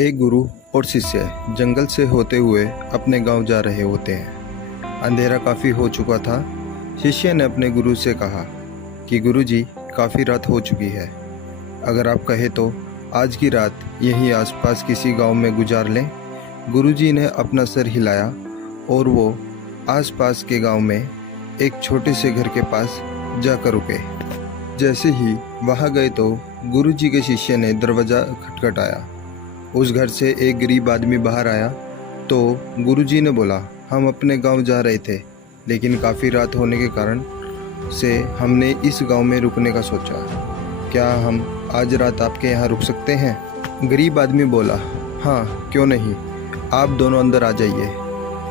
एक गुरु और शिष्य जंगल से होते हुए अपने गांव जा रहे होते हैं। अंधेरा काफ़ी हो चुका था। शिष्य ने अपने गुरु से कहा कि गुरुजी, काफ़ी रात हो चुकी है, अगर आप कहें तो आज की रात यहीं आसपास किसी गांव में गुजार लें। गुरुजी ने अपना सर हिलाया और वो आसपास के गांव में एक छोटे से घर के पास जाकर रुके। जैसे ही वहां गए तो गुरुजी के शिष्य ने दरवाज़ा खटखटाया। उस घर से एक गरीब आदमी बाहर आया तो गुरुजी ने बोला, हम अपने गांव जा रहे थे, लेकिन काफ़ी रात होने के कारण से हमने इस गांव में रुकने का सोचा। क्या हम आज रात आपके यहाँ रुक सकते हैं? गरीब आदमी बोला, हाँ क्यों नहीं, आप दोनों अंदर आ जाइए।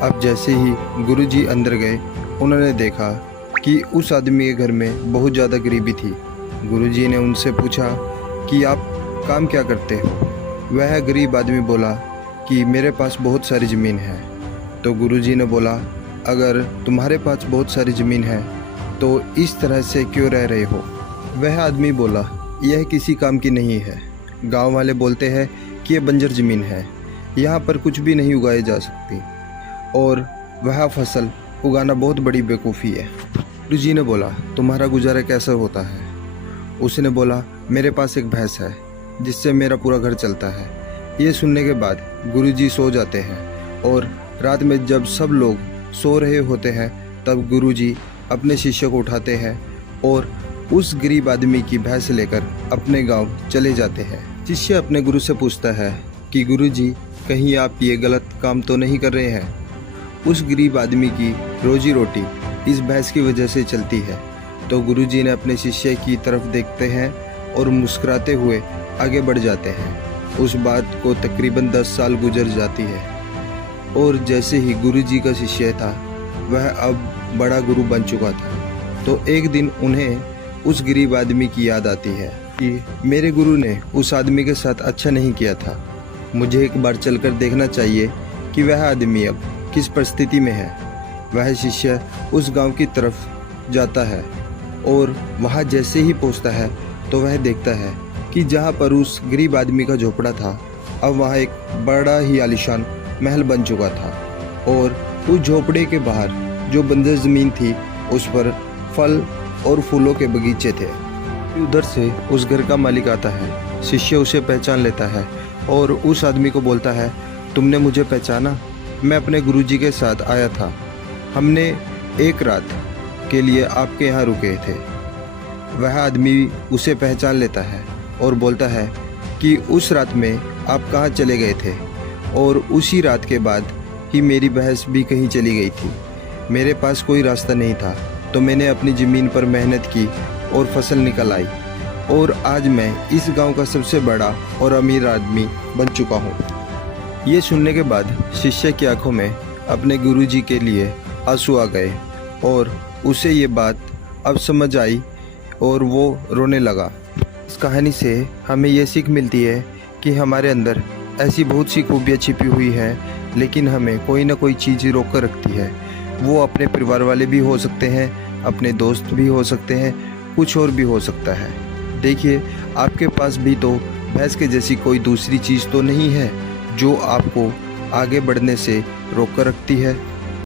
अब जैसे ही गुरुजी अंदर गए, उन्होंने देखा कि उस आदमी के घर में बहुत ज़्यादा गरीबी थी। गुरुजी ने उनसे पूछा कि आप काम क्या करते हो? वह गरीब आदमी बोला कि मेरे पास बहुत सारी ज़मीन है। तो गुरुजी ने बोला, अगर तुम्हारे पास बहुत सारी ज़मीन है तो इस तरह से क्यों रह रहे हो? वह आदमी बोला, यह किसी काम की नहीं है। गांव वाले बोलते हैं कि यह बंजर ज़मीन है, यहाँ पर कुछ भी नहीं उगाई जा सकती और वह फसल उगाना बहुत बड़ी बेवकूफ़ी है। गुरुजी ने बोला, तुम्हारा गुजारा कैसे होता है? उसने बोला, मेरे पास एक भैंस है जिससे मेरा पूरा घर चलता है। ये सुनने के बाद गुरुजी सो जाते हैं और रात में जब सब लोग सो रहे होते हैं तब गुरुजी अपने शिष्य को उठाते हैं और उस गरीब आदमी की भैंस लेकर अपने गांव चले जाते हैं। शिष्य अपने गुरु से पूछता है कि गुरुजी, कहीं आप ये गलत काम तो नहीं कर रहे हैं? उस गरीब आदमी की रोजी रोटी इस भैंस की वजह से चलती है। तो गुरुजी ने अपने शिष्य की तरफ देखते हैं और मुस्कुराते हुए आगे बढ़ जाते हैं। उस बात को तकरीबन 10 साल गुजर जाती है और जैसे ही गुरुजी का शिष्य था वह अब बड़ा गुरु बन चुका था। तो एक दिन उन्हें उस गरीब आदमी की याद आती है कि मेरे गुरु ने उस आदमी के साथ अच्छा नहीं किया था। मुझे एक बार चलकर देखना चाहिए कि वह आदमी अब किस परिस्थिति में है। वह शिष्य उस गांव की तरफ जाता है और वहां जैसे ही पहुंचता है तो वह देखता है कि जहाँ पर उस गरीब आदमी का झोपड़ा था, अब वहाँ एक बड़ा ही आलीशान महल बन चुका था और उस झोपड़े के बाहर जो बंजर ज़मीन थी उस पर फल और फूलों के बगीचे थे। उधर से उस घर का मालिक आता है। शिष्य उसे पहचान लेता है और उस आदमी को बोलता है, तुमने मुझे पहचाना? मैं अपने गुरुजी के साथ आया था, हमने एक रात के लिए आपके यहाँ रुके थे। वह आदमी उसे पहचान लेता है और बोलता है कि उस रात में आप कहाँ चले गए थे? और उसी रात के बाद ही मेरी भैंस भी कहीं चली गई थी। मेरे पास कोई रास्ता नहीं था तो मैंने अपनी ज़मीन पर मेहनत की और फसल निकल आई और आज मैं इस गांव का सबसे बड़ा और अमीर आदमी बन चुका हूँ। ये सुनने के बाद शिष्य की आंखों में अपने गुरुजी के लिए आंसू आ गए और उसे ये बात अब समझ आई और वो रोने लगा। इस कहानी से हमें ये सीख मिलती है कि हमारे अंदर ऐसी बहुत सी खूबियाँ छिपी हुई हैं, लेकिन हमें कोई ना कोई चीज़ रोक कर रखती है। वो अपने परिवार वाले भी हो सकते हैं, अपने दोस्त भी हो सकते हैं, कुछ और भी हो सकता है। देखिए, आपके पास भी तो भैंस के जैसी कोई दूसरी चीज़ तो नहीं है जो आपको आगे बढ़ने से रोक कर रखती है।